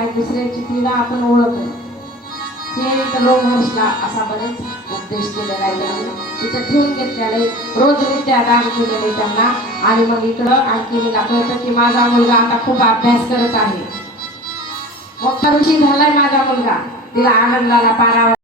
देवाची काय दुसऱ्याची तिला आपण ओळखतो. हे इथं लोमहर्षला असा बरेच उपदेश केलेला आहे त्यांनी. तिथं ठेवून घेतलेलं आहे. रोज नित्य दान केलेले त्यांना. आणि मग इकडं आणखी मला कळतं की माझा मुलगा आता खूप अभ्यास करत आहे. मग ऋषी झालाय माझा मुलगा. तिला आनंदाला पारावा